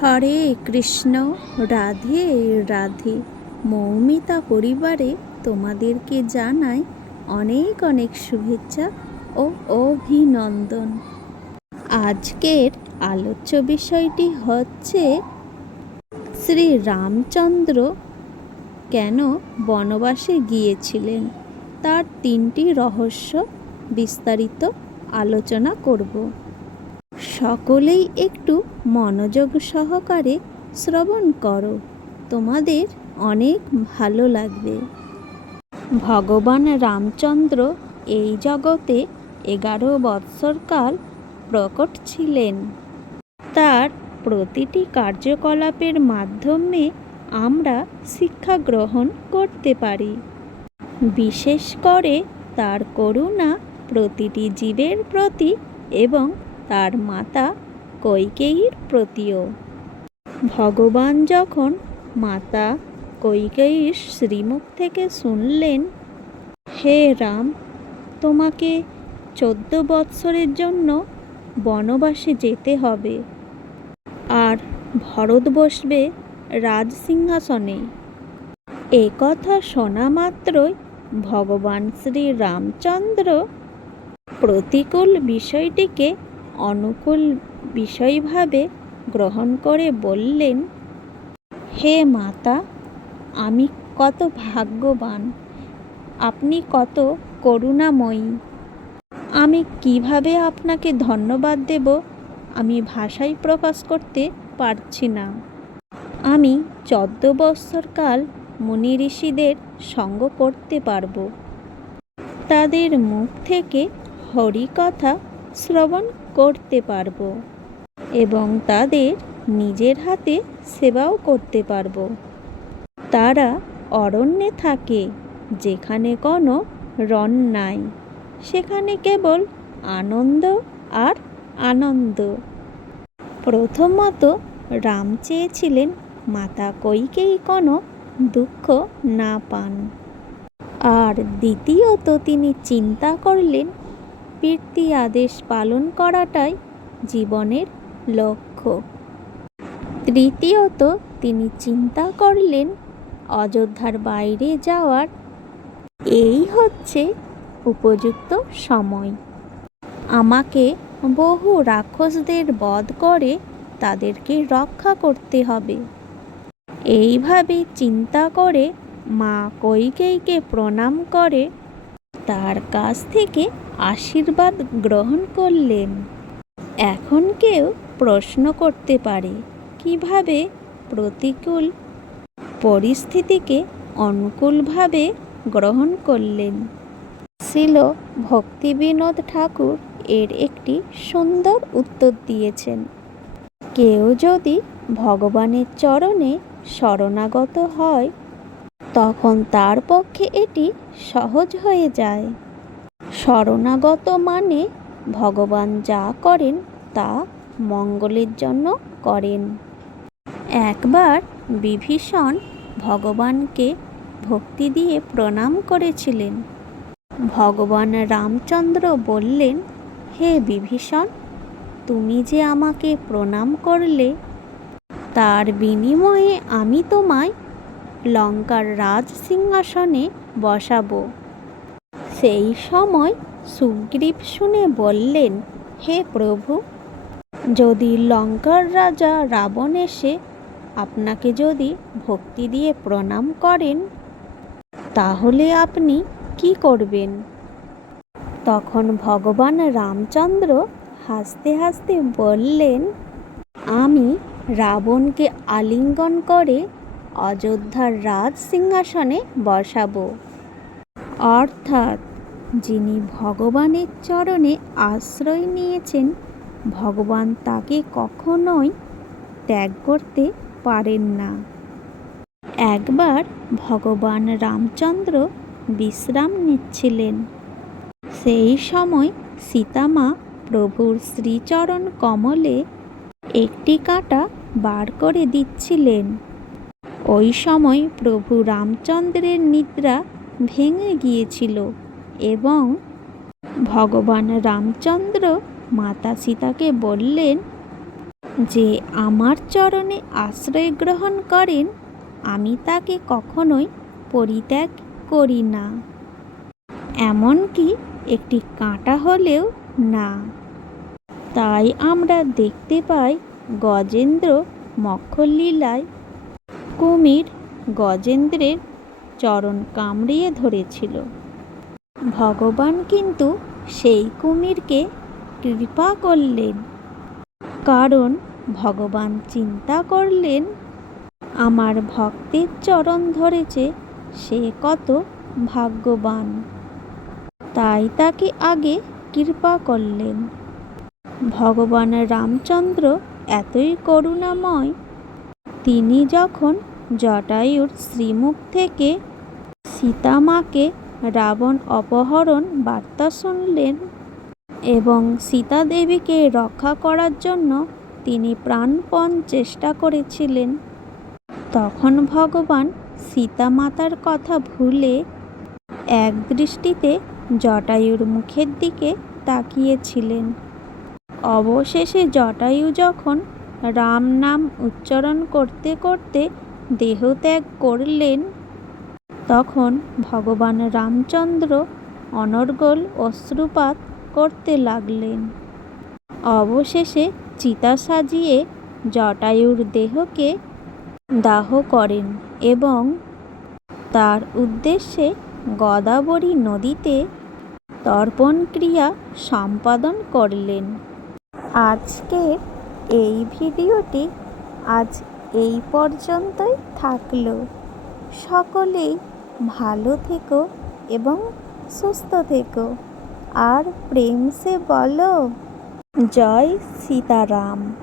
হরে কৃষ্ণ, রাধে রাধে। মৌমিতা পরিবারে তোমাদেরকে জানাই অনেক অনেক শুভেচ্ছা ও অভিনন্দন। আজকের আলোচ্য বিষয়টি হচ্ছে, শ্রী রামচন্দ্র কেন বনবাসে গিয়েছিলেন? তার তিনটি রহস্য বিস্তারিত আলোচনা করব। সকলেই একটু মনোযোগ সহকারে শ্রবণ করো। তোমাদের অনেক ভালো লাগবে। ভগবান রামচন্দ্র এই জগতে এগারো বৎসরকাল প্রকট ছিলেন। তার প্রতিটি কার্যকলাপের মাধ্যমে আমরা শিক্ষা গ্রহণ করতে পারি। বিশেষ করে তার করুণা প্রতিটি জীবের প্রতি এবং তার মাতা কৈকেয়ীর প্রতিও। ভগবান যখন মাতা কৈকেয়ীর শ্রীমুখ থেকে শুনলেন, হে রাম, তোমাকে চোদ্দ বৎসরের জন্য বনবাসে যেতে হবে। আর ভরত বসবে রাজসিংহাসনে এ কথা শোনা মাত্রই ভগবান শ্রী রামচন্দ্র প্রতিকূল বিষয়টিকে অনুকূল বিষয়ভাবে গ্রহণ করে বললেন, হে মাতা, আমি কত ভাগ্যবান। আপনি কত করুণাময়ী। আমি কীভাবে আপনাকে ধন্যবাদ দেব? আমি ভাষায় প্রকাশ করতে পারছি না। আমি চোদ্দ বৎসরকাল মুনি ঋষিদের সঙ্গ করতে পারব। তাদের মুখ থেকে হরিকথা শ্রবণ করতে পারব এবং তাদের নিজের হাতে সেবাও করতে পারব। তারা অরণ্যে থাকে, যেখানে কোনো রণ নাই। সেখানে কেবল আনন্দ আর আনন্দ। প্রথমত রাম চেয়েছিলেন মাতা কৈকেয়ী কোনো দুঃখ না পান। আর দ্বিতীয়ত তিনি চিন্তা করলেন পিতৃ আদেশ পালন করাটাই জীবনের লক্ষ্য। তৃতীয়ত, তিনি চিন্তা করলেন, অযোধ্যার বাইরে যাওয়ার। এই হচ্ছে উপযুক্ত সময়। আমাকে বহু রাক্ষসদের বধ করে তাদেরকে রক্ষা করতে হবে। এইভাবে চিন্তা করে মা কৈকেয়ীকে প্রণাম করে তার কাছ থেকে আশীর্বাদ গ্রহণ করলেন। এখন কেউ প্রশ্ন করতে পারে, কীভাবে প্রতিকূল পরিস্থিতিকে অনুকূলভাবে গ্রহণ করলেন? ছিল ভক্তিবিনোদ ঠাকুর এর একটি সুন্দর উত্তর দিয়েছেন। কেউ যদি ভগবানের চরণে শরণাগত হয়, তখন তার পক্ষে এটি সহজ হয়ে যায়। শরণাগত মানে ভগবান যা করেন তা মঙ্গলের জন্য করেন। একবার বিভীষণ ভগবানকে ভক্তি দিয়ে প্রণাম করেছিলেন। ভগবান রামচন্দ্র বললেন, হে বিভীষণ, তুমি যে আমাকে প্রণাম করলে, তার বিনিময়ে আমি তোমায় লঙ্কার রাজ সিংহাসনে বসাবো। সেই সময় সুগ্রীব শুনে বললেন, হে প্রভু, যদি লঙ্কার রাজা রাবণ এসে আপনাকে যদি ভক্তি দিয়ে প্রণাম করেন, তাহলে আপনি কি করবেন? তখন ভগবান রামচন্দ্র হাসতে হাসতে বললেন, আমি রাবণকে আলিঙ্গন করে অযোধ্যার রাজ সিংহাসনে বসাবো। অর্থাৎ যিনি ভগবানের চরণে আশ্রয় নিয়েছেন, ভগবান তাকে কখনোই ত্যাগ করতে পারেন না। একবার ভগবান রামচন্দ্র বিশ্রাম নিচ্ছিলেন। সেই সময় সীতামা প্রভুর শ্রীচরণ কমলে একটি কাঁটা বার করে দিচ্ছিলেন। ওই সময় প্রভু রামচন্দ্রের নিদ্রা ভেঙে গিয়েছিল। এবং ভগবান রামচন্দ্র মাতা সীতাকে বললেন যে, আমার চরণে আশ্রয় গ্রহণ করেন, আমি তাকে কখনোই পরিত্যাগ করি না। এমনকি একটি কাঁটা হলেও না। তাই আমরা দেখতে পাই গজেন্দ্র মক্ষলীলায় কুমির গজেন্দ্রের চরণ কামড়িয়ে ধরেছিল। ভগবান কিন্তু সেই কুমিরকে কৃপা করলেন। কারণ ভগবান চিন্তা করলেন, আমার ভক্তের চরণ ধরেছে, সে কত ভাগ্যবান। তাই তাকে আগে কৃপা করলেন। ভগবান রামচন্দ্র এতই করুণাময়, তিনি যখন জটায়ুর শ্রীমুখ থেকে সীতামাকে রাবণ অপহরণ বার্তা শুনলেন এবং সীতা দেবীকে রক্ষা করার জন্য তিনি প্রাণপণ চেষ্টা করেছিলেন। তখন ভগবান সীতা মাতার কথা ভুলে এক দৃষ্টিতে জটায়ুর মুখের দিকে তাকিয়েছিলেন। অবশেষে জটায়ু যখন রাম নাম উচ্চারণ করতে করতে দেহত্যাগ করলেন তখন ভগবান রামচন্দ্র অনর্গল অশ্রুপাত করতে লাগলেন। অবশেষে চিতা সাজিয়ে জটায়ুর দেহকে দাহ করেন এবং তার উদ্দেশ্যে গদাবরী নদীতে তর্পণ ক্রিয়া সম্পাদন করলেন। আজকের এই ভিডিওটি আজ এই পর্যন্তই থাকল। সকলেই ভালো থেকো এবং সুস্থ থেকো। আর প্রেম সে বলো। জয় সীতারাম।